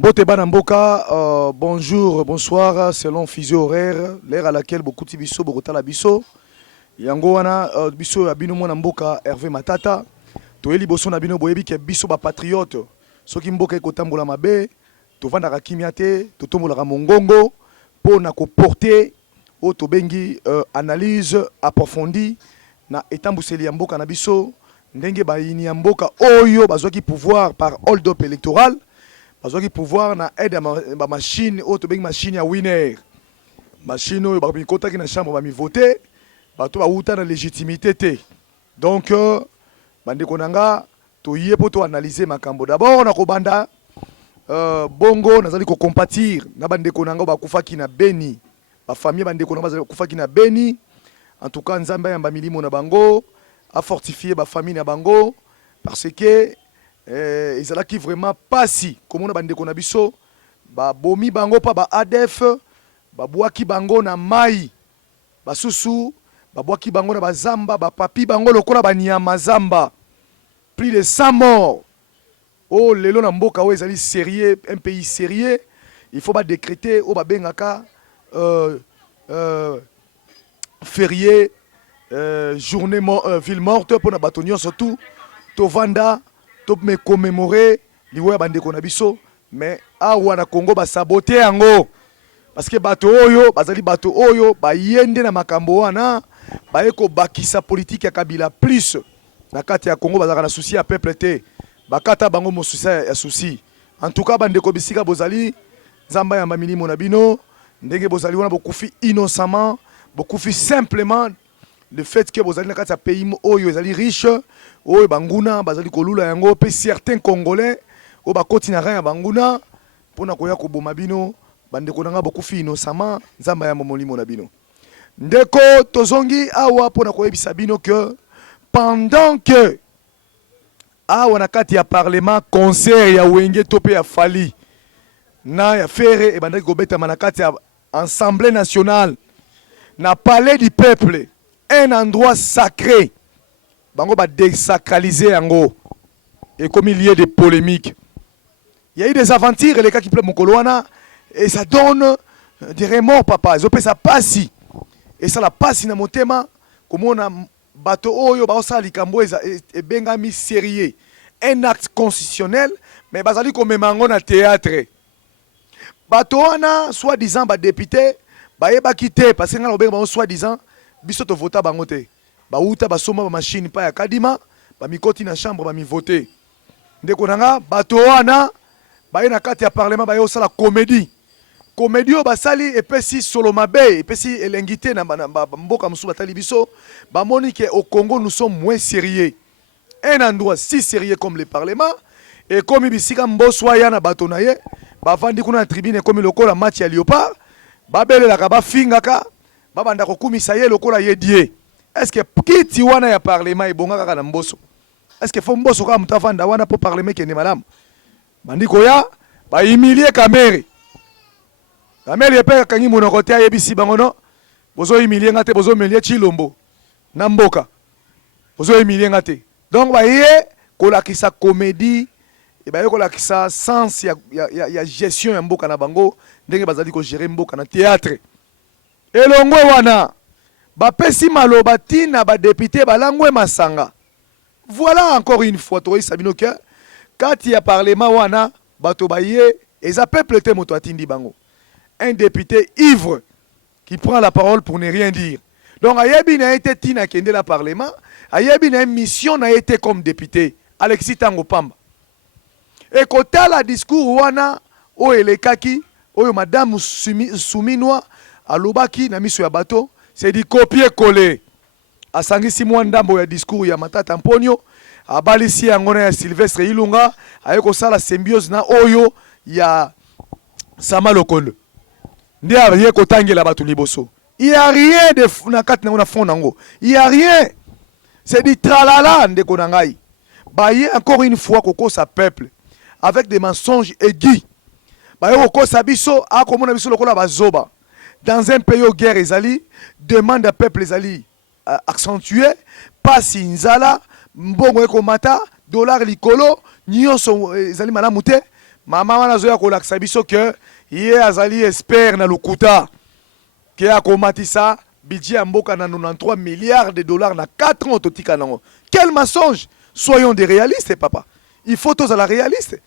Mbote bana mboka, bonjour, bonsoir, selon physio horaire, l'heure à laquelle beaucoup de biso, beaucoup de biso. Yango wana biso ya bino mwana mboka Hervé Matata. Toyeli boso na bino boyebi ke biso ba patriote. Soki mboka ekotambola mabe, tovandaka kimia te, totombolaka mongongo po na ko porter o tobengi analyse approfondie na etambuseli ya mboka na biso ndenge bayini ya mboka oyo bazwaki pouvoir par hold up électoral. Parce qu'il pouvoir na aide à ma machine auto beng machine ya winner machine oyo ba mikota ki na chambre ba mi voter bato ba uta na légitimité te donc bande konanga to yé poto analyser makambo d'abord na ko banda bongo nazali ko compatir na bande konanga ba kufaki na Beni ba famille bande konanga bazali kufaki na Beni en tout cas nzamba yamba milimo na bango a fortifier ba famille na bango parce que ezalaki vraiment pasi komona bandeko na biso babomi bango pa ba ADF babwaki bango na mai basusu babwaki bango na bazamba bapapi bango lokola banyama zamba plus de 100 morts. Oh lelo na mboka oyo ezali sérieux, un pays sérieux, il faut ba décréter o babengaka férié journée ville morte pour na bato nyonso tout tovanda me commémorer liwa bandeko na biso mais awa na Congo ba saboter yango parce que bato oyo bazali bato oyo bayende na makambo wana bayeko bakisa politique ya Kabila plus na kati ya Congo bazaka na souci ya peuple te bakata bango mo souci ya souci en tout cas bandeko bisika bozali nzamba ya mamilimo na bino ndenge bozali wana bokufi innocemment bokufi simplement le fait que bozali na kati ya pays oyo ezali riche oyo banguna bazali kolula yango pe certains congolais o bakoti na ya banguna pona koya koboma bino bandeko nanga bokufi innocemment nzamba ya molimo na bino ndeko tozongi awa pona koyebisa bino que pendant que awa na kati ya parlement concert ya wenge to pe ya fali na ya fere e bandaki kobeta na kati ya assemblée nationale na palais du peuple, un endroit sacré. Bango ba désacraliser yango. Et comme il y a des polémiques. Il y a eu des aventures, les cas qui pleurent mon coloana, et ça donne des remords, papa. Ils ont fait ça passi. Et ça la passe na motema, comme on a bateau oyo, ba osa likambo et bengami sérieux. Un acte constitutionnel, mais bazali comme mango na théâtre. Bateau ana, soi-disant, ba député, ba yeba quitté, parce que nga lobenga ba soi-disant, biso to vota bango te. Ba uta ba soma ba machine pa ya kadima ba mikoti na chambre ba mi voter ndeko nanga bato wana ba na kati ya parlement ba yo sala comédie ba sali epesi solo mabe epesi elengité na mboka musu batali biso ba moni que au Congo nous sommes moins sérieux, un endroit si sérieux comme le parlement et comme bisika mboswa ya na bato na ye ba vandi kuna na tribune comme lokola match ya Léopard ba belela ka ba fingaka ba banda ko kumisa ye lokola ye die. Est-ce que kiti wana ya parlement ibonga kaka na mboso? Est-ce que fo mboso kama mutavanda wana po parlement kende madame? Bandiko ya ba humilier Kamere. Kamere yepe kangi monoko te ayebisi bango no. Bozo humilier ngate bozo humilier Chilombo na mboka. Bozo humilier ngate. Donc ba ye kolakisa comédie et ba ye kolakisa sens ya gestion ya mboka na bango ndenge bazali ko gérer mboka na théâtre. Elongo wana bapesi maloba tina ba député balangwe masanga. Voilà encore une fois toi sabino que kati ya parlement wana bato baye eza peuple te moto atindi bango. Un député ivre qui prend la parole pour ne rien dire. Donc ayebi na été tina kende la parlement, ayebi na mission na été comme député Alexis Tango Pamba. Et kota la discours wana o elekaki oyo madame Souminwa alobaki na miso ya bato. C'est du copier-coller. Asangisi mwandambo ya discours ya Matata Mponyo, abalisi yangona ya Sylvestre Ilunga, ayeko sala symbiose na oyo ya Sama Lokondo. Ndi ayeko tangela batu liboso. Il y a rien de nakati na fond nango. Il y a rien. C'est du tralala ndeko nangai. Baye encore une fois koko sa peuple avec des mensonges aigus. Baye koko sa biso akomona biso lokola bazoba. Dans un pays où guerre ezali, demande à peuple ezali accentué, pas si nzala, mbongo eko mata, dollar likolo, nyonso ezali malamu te, Mama wana zoya kolakisa biso que ye azali expert na lokuta. Qui a komatisa budget ya mboka na 93 milliards de dollars na 4 ans totika nango. Quel mensonge! Soyons des réalistes, papa. Il faut tous à la réaliste.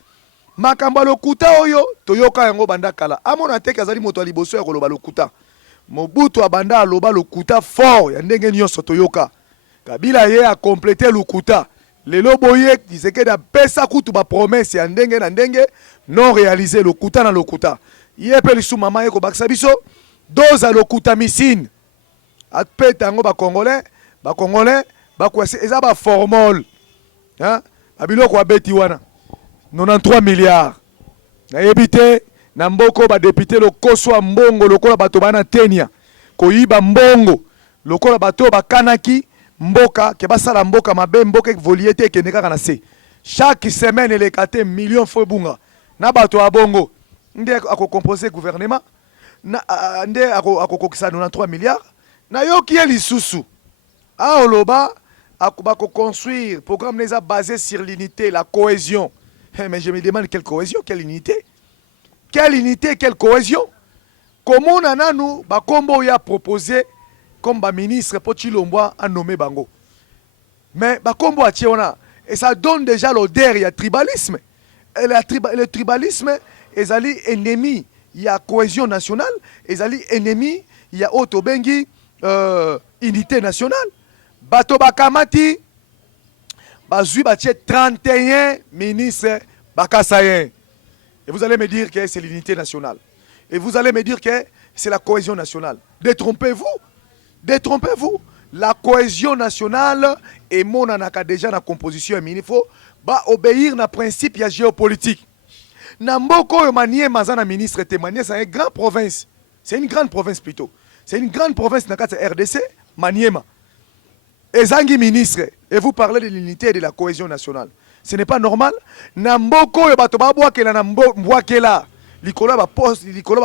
Makamba lokuta oyo toyoka yango banda kala. Amona teke azali moto aliboso ya koloba lokuta. Mobutu abanda aloba lokuta fort ya ndenge nyonso toyoka. Kabila ye a complété lokuta. Lelo boye diseke da pesa kutu ba promesse ya ndenge na ndenge non réalisé lokuta na lokuta. Ye pe lisu mama ye ko bakisa biso doza lokuta misine. Apeta yango ba congolais ba kwese eza ba formol. Hein? Abiloko abeti wana 93 milliards. Na yebite na mboko ba député lokoso mbongo lokola bato bana tenia. Koyiba mbongo lokola bato bakanaki mboka ke basala mboka mabe mboka voliete ke nekaka na se. Chaque semaine les 4 millions fo bunga. Na bato abongo nde ako composer gouvernement na nde ako kokisa 93 milliards. Na yoki lisusu. A oloba ako construire programme les a basé sur l'unité, la cohésion. Mais je me demande quelle cohésion, quelle unité? Quelle unité, quelle cohésion? Comment on a nous bakombo ya proposé comme ba ministre pour Chilomboa a nommé bango. Mais bakombo a tiona et ça donne déjà l'odeur, il y a tribalisme. Et le tribalisme est allé ennemi, il y a cohésion nationale, est allé ennemi, il y a autobengi unité nationale. Bato bakamati bazui batie 31 ministres bakasayen. Et vous allez me dire que c'est l'unité nationale. Et vous allez me dire que c'est la cohésion nationale. Détrompez-vous. Détrompez-vous. La cohésion nationale est mon anaka déjà dans la composition. Il faut obéir na principe ya géopolitique. Namboko manier mazana ministre témoigner c'est une grande province. C'est une grande province plutôt. C'est une grande province dans la RDC, Maniema. Et Zangi ministre, et vous parlez de l'unité et de la cohésion nationale. Ce n'est pas normal. Namboko yo bato babwa ke la nambo ke la. Likola ba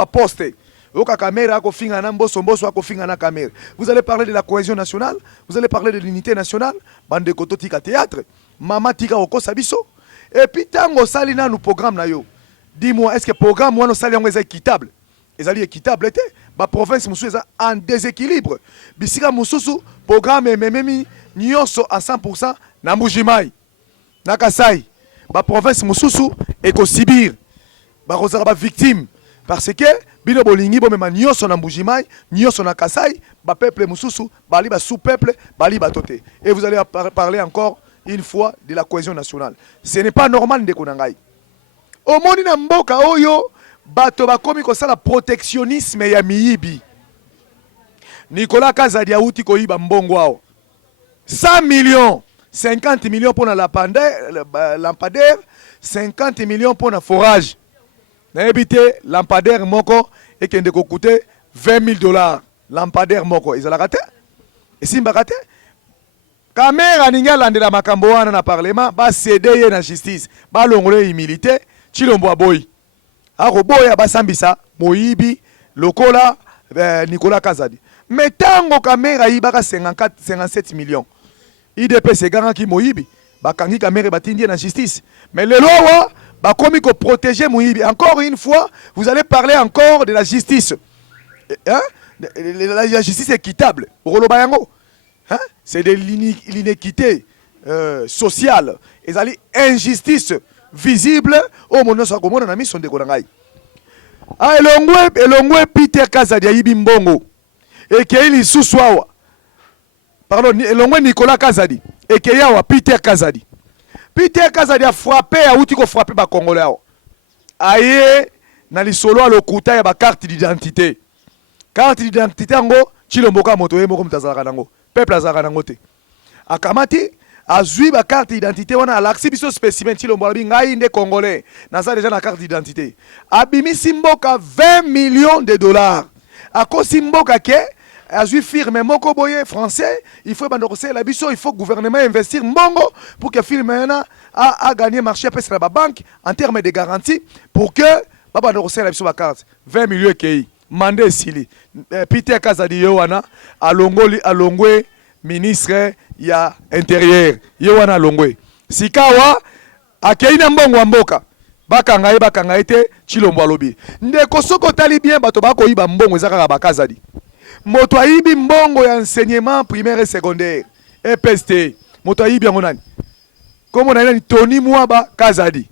poste. Oka kamera ko finga na mboso ko finga na kamera. Vous allez parler de la cohésion nationale, vous allez parler de l'unité nationale, bande koto tika théâtre, mama tika oko sabiso. Et puis tango sali na nous programme na yo. Dis-moi, est-ce que programme moi no sali yango est équitable? Ezali équitable était ba province musu eza en déséquilibre. Bisika mususu programme mememi nyonso à 100% na Mbujimai. Na Kasai. Ba province mususu eko Sibir. Ba rozala ba victime parce que bino bolingi bo mema nyonso na Mbujimai, nyonso na Kasai, ba peuple mususu, bali ba sous-peuple, bali ba toté. Et vous allez parler encore une fois de la cohésion nationale. Ce n'est pas normal ndeko na ngai. Au moni na mboka oyo bato bakomi kosala protectionnisme ya miyibi. Nicolas Kazadi auti koyiba mbongo wao. 100 millions, 50 millions pour la lampadaire, 50 millions pour la forage. Na ebité lampadaire moko et kende ko coûter 20 000 $. Lampadaire moko, ils ont raté. Et si m'a raté, caméra ninga landela makambo wana na parlement, ba céder na justice, ba longole humilité, Chilombo boy. Ako boya basambisa moyibi lokola Nicolas Kazadi. Mais tango caméra ibaka 57 millions. IDP c'est garant qui moyibi. Bakangi caméra batindi na justice. Mais le loi bakomi ko protéger moyibi. Encore une fois, vous allez parler encore de la justice. Hein? La justice équitable. Hein? C'est de l'inéquité sociale. Et ça injustice visible au monde so komona na miso ndeko ngai. Ah elongwe Peter Kazadi yibi mbongo. Et qu'il sous-soiwa. Pardon, elongwe Nicolas Kazadi. Et qu'il yawa Peter Kazadi. Peter Kazadi a frappé a outi ko frapper ba Congolais. Aye na lisolo a lokuta ya ba carte d'identité. Carte d'identité ngo Chilomboka moto moko mutazaka nango. Peuple azaka nango te. Akamati azui ba carte d'identité wana alaksi biso spécimen Chilombo bi ngai nde Congolais. Naza déjà na carte d'identité. Abimi simboka 20 millions de $. Ako simboka ke azui firme moko boye français, il faut bandokose la biso, il faut gouvernement investir mbongo pour que firme yana a gagner marché après la banque en termes de garantie pour que baba bandokose la biso ba carte 20 millions kei. Mandé sili. Peter Kazadi yowana alongwe ministre ya intérieur. Yowana alongwe. Sikawa akeina mbongo mboka. bakanga ete Tshilombo alobi ndeko soko tali bien bato bakoyiba mbongo eza kaka bakazadi moto ayibi mbongo ya enseignement primaire et secondaire EPST moto ayibi yango nani komo na nani Tony Mwaba Kazadi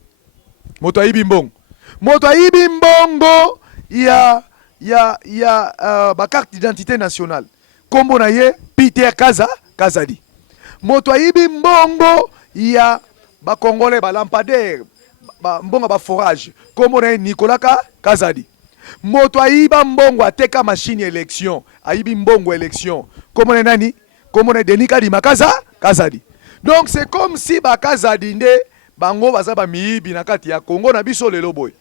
moto ayibi mbongo ba carte d'identité nationale kombo na ye Peter Kazadi moto ayibi mbongo ya ba congolais ba lampadaire mbongo ba forage kombo na ye Nicolas Kazadi moto ayiba mbongo ateka machine élection ayibi mbongo élection kombo na nani kombo na Denis Kadima Kazadi. Donc c'est comme si ba Kazadi nde bango baza ba miyibi na kati ya Congo na biso lelo boy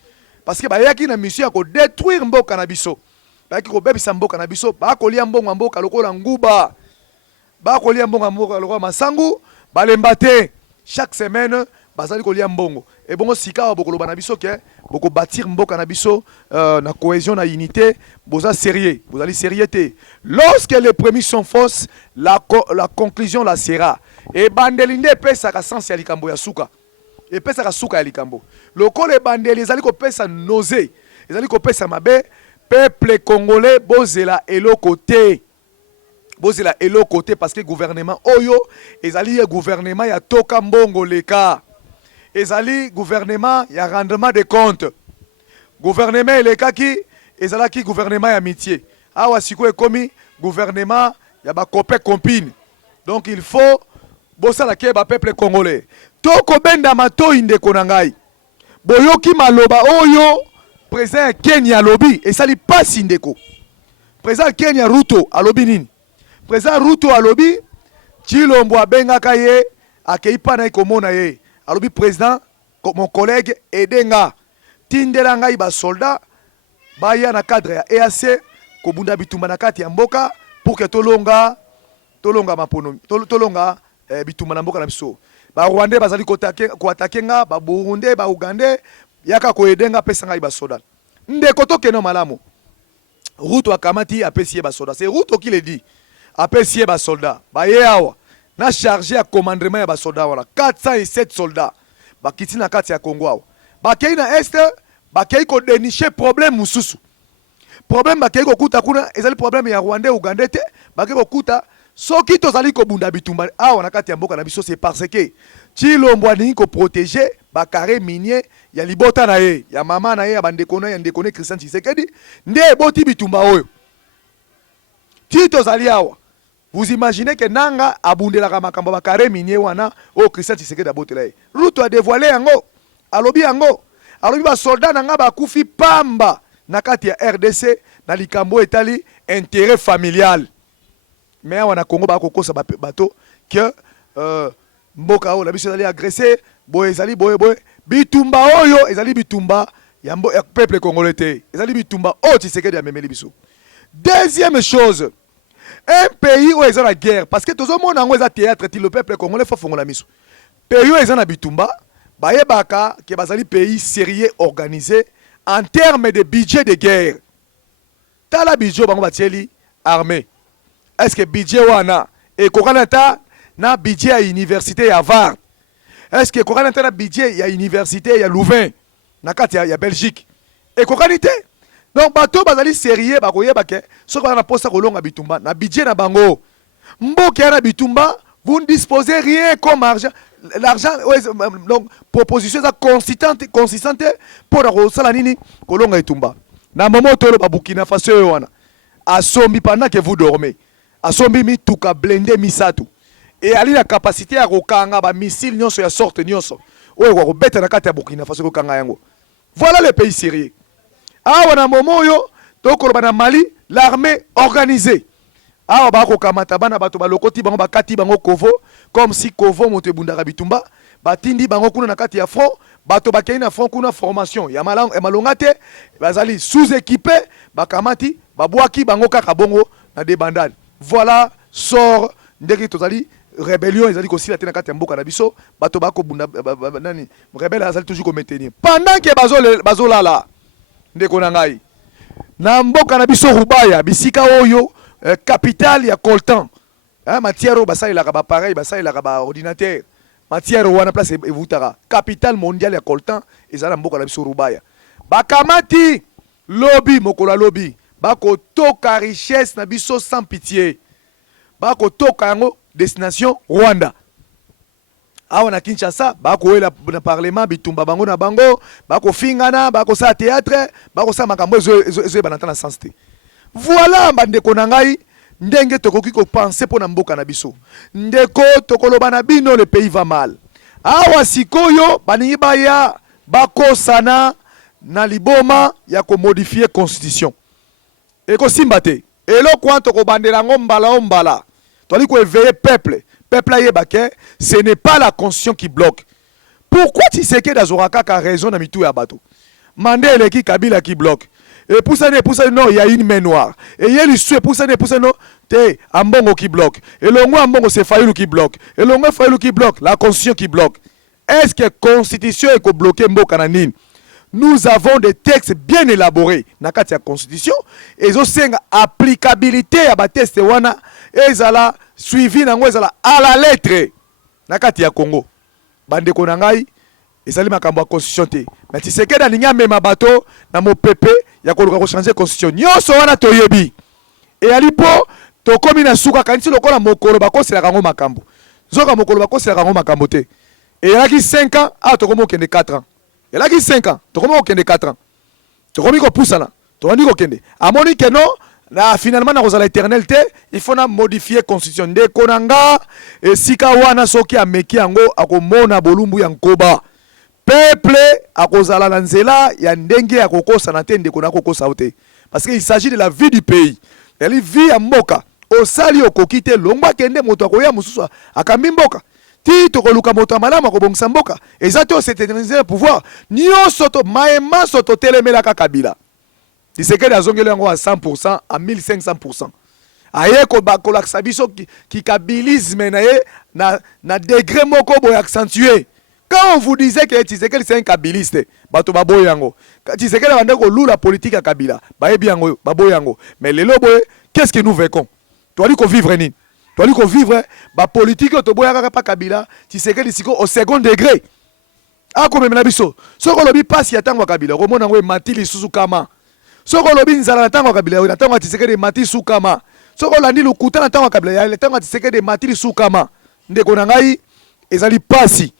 parce que bayaki na mission ya ko détruire mboka na biso bayaki ko bebisa mboka na biso ba kolia mbongo mboka lokola nguba ba kolia mbongo mboka lokola masangu balemba te chaque semaine bazali kolia mbongo et bongo sika bokoloba na biso ke boko bâtir mboka na biso na cohésion na unité boza sérieux bozali sérieuté lorsque les prémices sont fausses la conclusion la sera et bandelinde pesa ka sens ya likambo ya suka et pesa ka suka ya likambo lokole bandeli ezali ko pesa nausée ezali ko pesa mabe peuple congolais bozela eloko te parce que gouvernement oyo ezali gouvernement ya toka mbongo leka ezali gouvernement ya rendement de compte gouvernement elekaki ezalaki gouvernement ya amitié awa siko ekomi gouvernement ya ba copain compine donc il faut bosala ke ba peuple congolais toko benda matoi ndeko na ngai boyoki maloba oyo président Kenya alobi esali pasi ndeko président Kenya Ruto alobi nini président Ruto alobi Tshilombo abengaka ye akei pana ikomona ye alobi président mon collègue edenga tindela ngai ba soldat baya na cadre ya EAC kobunda bitumba na kati ya mboka pour que tolonga mapono tolonga bitumba na mboka na biso ba Rwandais bazali ko attaquer nga ba Burundais ba Ugandais yaka ko edenga pesa ngai ba soldat ndeko tokeno malamu Ruto akamati apesi ba soldat c'est Ruto qui le dit apesi ba soldat ba ye awa na chargé à commandement ya ba soldat wala 407 soldats bakiti na kati ya Congo awa bakei na est bakei ko dénicher problème mususu problème bakei ko kuta kuna ezali problème ya Rwandais Ugandais te bakei ko kuta soki tozali ko bunda bitumba awa na kati ya mboka na biso c'est parce que Tshilombo alingi ko protéger ba carré minier ya libota na ye ya mama na ye ya bandeko na ya ndekone Christian Tshisekedi nde boti bitumba oyo ti tozali awa. Vous imaginez que Nanga abundelaka makambo ba carré minier wana o Christian Tshisekedi abotela ye. Ruto a dévoilé yango. Alobi yango. Alobi ba soldat nanga ba kufi pamba na kati ya RDC na likambo etali intérêt familial. Mais wana Congo ba kokosa bato que mboka o la biso ezali agressé boye ezali boye bitumba oyo ezali bitumba ya peuple congolais te. Ezali bitumba o Tshisekedi amemeli biso. Deuxième chose, un pays où ils ont la guerre, parce que tout le monde a un théâtre, le peuple congolais faut faire la mission. Pays où ils ont la bitumba, bayebaka que bazali pays sérieux organisé en termes de budget de guerre. Tala budget bango batieli armée. Est-ce que budget wana et kokanata na budget à université ya Harvard? Est-ce que kokanata na budget ya université ya Louvain na kati ya Belgique? Et kokanité donc bato bazali sérieux bakoyeba ke soko na posta kolonga bitumba na budget na bango mboka na bitumba vous ne disposez rien comme argent l'argent donc proposition ça consistante pour la sala nini kolonga itumba na moment tolo ba Burkina Faso wana asombi pendant que vous dormez asombi mi tuka blender misatu et ali la capacité à kokanga ba missile nyonso ya sorte nyonso oyo ko beta na kati ya Burkina Faso kokanga yango. Voilà le pays sérieux. Awa na momoyo tokoloba na Mali l'armée organisée. Awa ba ko kamata bana bato ba lokoti bango bakati bango Kovo comme si Kovo moto bundaka bitumba batindi bango kuna na kati ya front bato bakei na front kuna formation ya malonga te bazali sous-équipé bakamati babwaki bango kaka bongo na débandade. Voilà sort ndeki tozali rébellion ezali ko sila te na kati ya mboka na biso bato bako bunda nani rebelle azali toujours ko maintenir pendant que bazolala ndeko na ngai na mboka na biso Rubaya bisika oyo capitale ya coltan matière basalelaka ba pareil basalelaka ba ordinateur matière wana place evutaka capitale mondiale ya coltan ezala mboka na biso Rubaya bakamati lobby mokola lobby bakotoka richesse na biso sans pitié bakotoka yango destination Rwanda awa na Kinshasa bakoela na parlement bitumba bango na bango bakofingana bakosala théâtre bakosala makambo ezoyeba na sens te. Voilà bandeko na ngai ndenge tokoki kopense mpo na mboka na biso ndeko tokoloba na bino le pays va mal awa sikoyo baningi baya bakosana na liboma ya komodifie constitution ekosimba te eloko wana tokobandela yango mbala o mbala toali koéveiller peuple ayebake ce n'est pas la constitution qui bloque. Pourquoi Tshisekedi azora kaka raison na mitu ya bato mande eleki Kabila qui bloque et pour ça non il y a une main noire et il y a l'issue pour ça non te ambongo qui bloque et longo ambongo c'est Fayulu qui bloque et longo Fayulu qui bloque la constitution qui bloque. Est-ce que constitution est bloquée mboka na nini? Nous avons des textes bien élaborés na kati ya constitution et zo senga applicabilité ya ba test wana ezala suivi nango ezala à la lettre na kati ya Congo bandeko na ngai ezali makambo ya constitution te mais Tshisekedi alingi amema bato na mopepe ya koluka ko changer constitution nyonso wana toyebi e alipo tokomi na suka kanisi lokola mokolo bakoselaka ngo makambo zoka mokolo bakoselaka ngo makambo te e yalaki 5 ans a tokomi okende 4 ans yalaki 5 ans tokomi okende 4 ans tokomi kopusana tokomi kokende amoni ke non na finalement na kozala éternel te il faut na modifier constitution ndeko na nga esika wana soki ameki yango akomona bolumbu ya nkoba peuple akozala na nzela ya ndenge ya kokosana te ndeko na kokosa te parce qu'il s'agit de la vie du pays eli vie ya mboka osali okoki te longwa kende moto akoya mosusu akambi mboka ti tokoluka moto malamu akobongisa mboka eza te oséterniser le pouvoir nyonso to maema soto telemelaka Kabila Tshisekedi azongeli yango à 100% à 1500%. Aye ko bakolakisa biso ki kabilisme na ye na degré moko boy accentué. Quand on vous disait que Tshisekedi c'est un kabiliste, bato baboy yango. Tshisekedi bande ko lula politique à Kabila, bayebi yango, baboy yango. Mais lelo boy, qu'est-ce que nous vécons? Toi li ko vivre nini? Toi li ko vivre ba politique to boyaka pa Kabila, Tshisekedi siko au second degré. A ko memela biso. Soko lobi passe ya tango Kabila, ko mona ngo matili susu kama. Soko lobi nzala na tango Kabila na tango Tshisekedi mati sukama soko landi lukuta na tango Kabila ya tango Tshisekedi mati sukama ndeko na ngai ezali pasi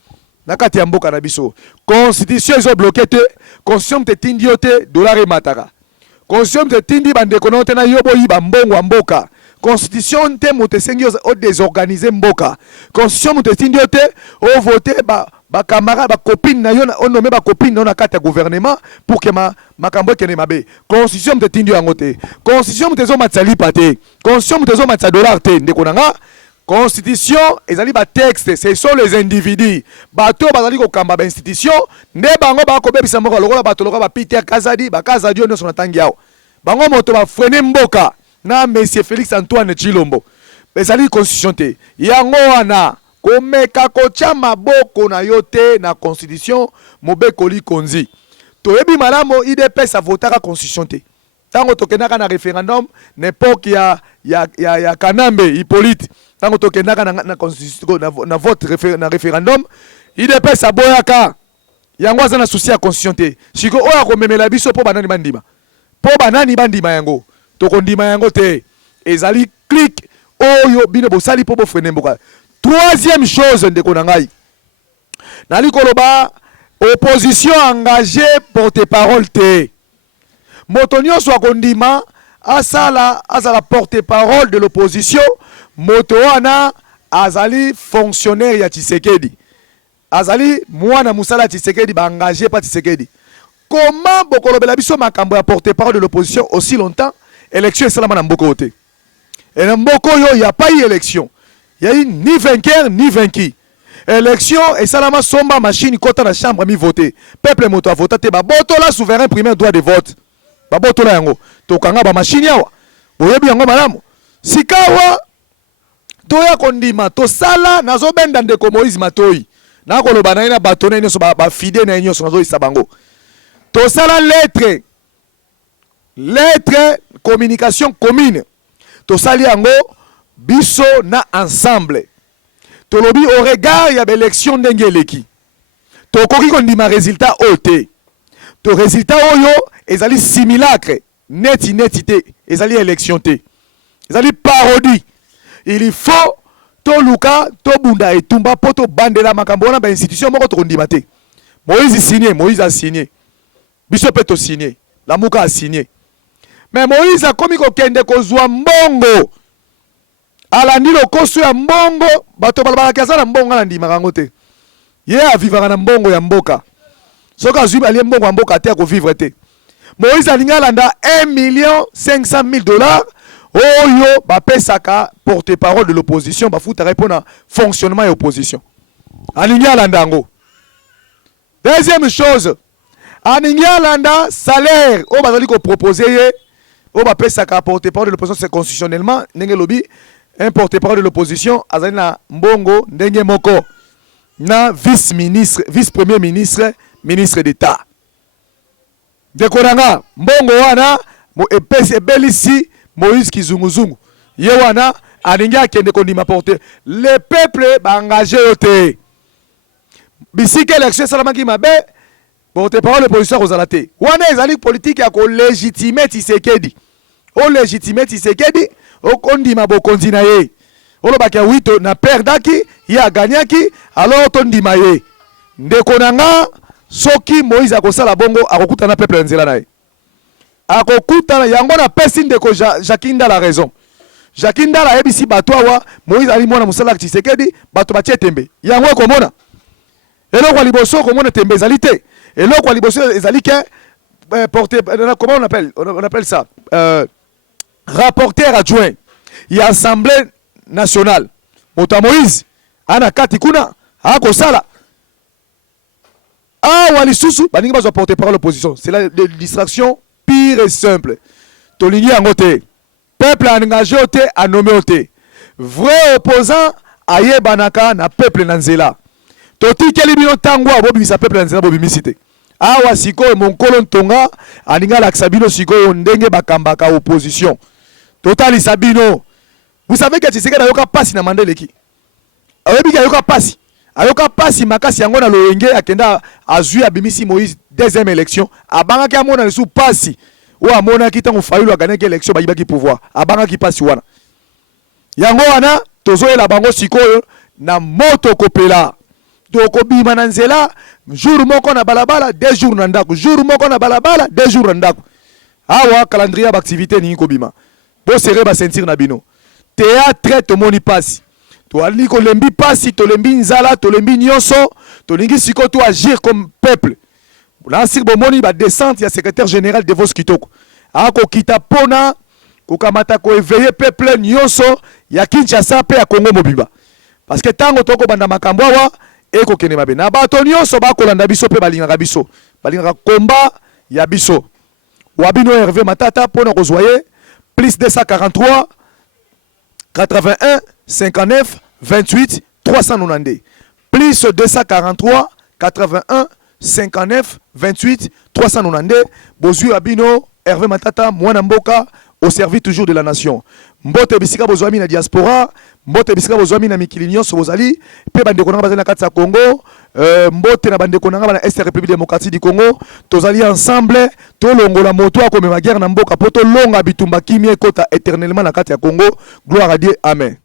na kati ya mboka na biso constitution ezo bloqué te constitution te tindi yote dollar e mataka constitution te tindi bandeko na tena yobo yiba mbongo wa mboka constitution te motesengi o désorganiser mboka constitution te tindi yote o voter ba camarade ba copine na yo on nommé ba copine na kati ya gouvernement pour que makambo kene mabe constitution te tindi yango te constitution te zo matsali pate constitution te zo matsa dollar te ndeko nanga constitution ezali ba texte ce sont les individus bato bazali ko kamba ba institution nde bango ba ko bebisa moko lokola bato lokola ba Peter Kazadi on so natangi yao bango moto ba frene mboka na monsieur Félix Antoine Tshilombo ezali constitution te yango wana komeka kocha maboko na yote na constitution mobekoli konzi toyebi malamu IDPS avotaka constitution te tango tokendaka na référendum n'époque ya Kanambe Hippolyte tango tokendaka na constitution na vote na référendum IDPS aboyaka yango aza na souci ya constitution te siko oya komemela biso po banani bandima yango tokondima yango te ezali clic oyo bino bosali po bofrene mboka. Troisième chose ndeko na ngai nali koloba opposition engagée porte-parole te moto nyonso akondima azala porte-parole de l'opposition moto wana azali fonctionnaire ya Tshisekedi azali mwana musala Tshisekedi ba engagé pa Tshisekedi. Comment bokolobela biso makambo ya porte-parole de l'opposition aussi longtemps élection esalama na mboko te et na mboko yo y a pas eu élection. Il y a eu ni vainqueur ni vaincu. Élection et salama somba machine kota na chambre mi voter. Peuple moto a voté te ba botola souverain primaire droit de vote. Ba botola yango. Tokanga ba machine yawa. Boyebi yango malamu. Sikawa toya kondima to sala nazo benda ndeko Moïse Matoi. Na koloba na ina batone nyoso ba fide na nyoso nazo isabango. To sala lettre communication commune. To sali yango biso na ensemble tolobi au regard ya élection ndenge eleki tokoki kondima résultat ote to résultat oyo ezali simulacre neti te ezali élection te ezali parodie. Il faut to luka to bunda etumba poto bandela makambo na ba institution moko to kondima te. Moïse a signé biso pe to signé Lamuka a signé mais Moïse a komi ko kende ko zwa mbongo alandi lokoso ya mbongo bato balabala kiasa na mbongo na ndima kango te ye avivaka na mbongo ya mboka soka azwi ali mbongo ya mboka te ko vivre te. Moïse alingi alanda 1,500,000 oyo bapesaka porte-parole de l'opposition bafutaka mpona fonctionnement ya opposition alingi alanda yango. Deuxième chose, alingi alanda salaire oyo bazali ko proposer ye oyo bapesaka porte-parole de l'opposition, c'est constitutionnellement ndenge lobi un porte-parole de l'opposition azali na mbongo ndenge moko na vice-premier ministre, ministre d'État. Dekonanga mbongo wana ebelisi Moïse Kizunguzungu ye wana alingi akende kondima porte le peuple ba engagé ote bisika élection salamaki mabe porte-parole de l'opposition kozala te wana ezali politique ya ko légitimer Tshisekedi o légitimer Tshisekedi o kondima bokonzi na ye olobaki wito na perdaki ye aganyaki alors tondima ye ndekonanga soki Moïse akosala bongo akokutana peuple nzela na ye akokutana yango na pesi ndeko Jacques Ndala raison. Jacques Ndala ebisi bato awa Moïse ali mona musala Tshisekedi bato batie tembe yango ekomona eloko liboso komona tembe ezali te eloko liboso ezali ke porter comment on appelle ça rapporteur adjoint ya assemblée nationale mota Moïse ana kati kuna akosala awa lisusu baningi bazwa porte-parole l'opposition. C'est la distraction pire et simple. Tolingi yango te. Peuple engagé ote, a nommé ote. Vrai opposant ayebanaka na peuple nanzela. Toti kelibino tango abobimisa peuple nanzela bobimisite. Awa sikoyo monkolo ntonga aninga laksabino sikoyo ndenge bakambaka opposition. Totali sabino. Vous savez que Tshisekedi ayoka pasi na mandeleki. Ayebi ayoka pasi. Ayoka pasi makasi yango na loyenge akenda azui abimisi Moïse deuxième élection abangaki amona lesu pasi ou amona ki tango Fayulu aganyaki élection bayibaki pouvoir abangaki pasi wana yango wana tozoyela bango sikoyo na moto kopela toko bima na nzela jour moko na balabala 2 jours na ndako jour moko na balabala 2 jours na ndako awa calendrier d'activité ni kobima bo serre ba sentir na bino théâtre tomoni pasi toali kolembi pasi tolembi nzala tolembi nyonso tolingi siko to agir comme peuple l'ansir bomoni ba descente ya secrétaire général de Vos Kitoko ako kita pona kokamata ko éveiller peuple nyonso ya Kinshasa pe ya Congo mobimba parce que tango toko banda makambo wa eko kene mabe na bato nyonso ba kolanda biso pe balingaka biso balingaka komba ya biso wabino Hervé Matata pona kozwaye plus 243 81 59 28 392 plus 243 81 59 28 392 bozui abino Hervé Matata mwana mboka au service toujours de la nation mbote bisika bozwami na diaspora mbote bisika bozwami na mikili nyonso bozali pe bandeko na bazali na kati ya Congo mbote na bandeko na na Est République démocratique du Congo tozali ensemble tolongola moto akomema guerre na mboka poto longa bitumba kimie kota éternellement na kati ya Congo gloire à Dieu amen.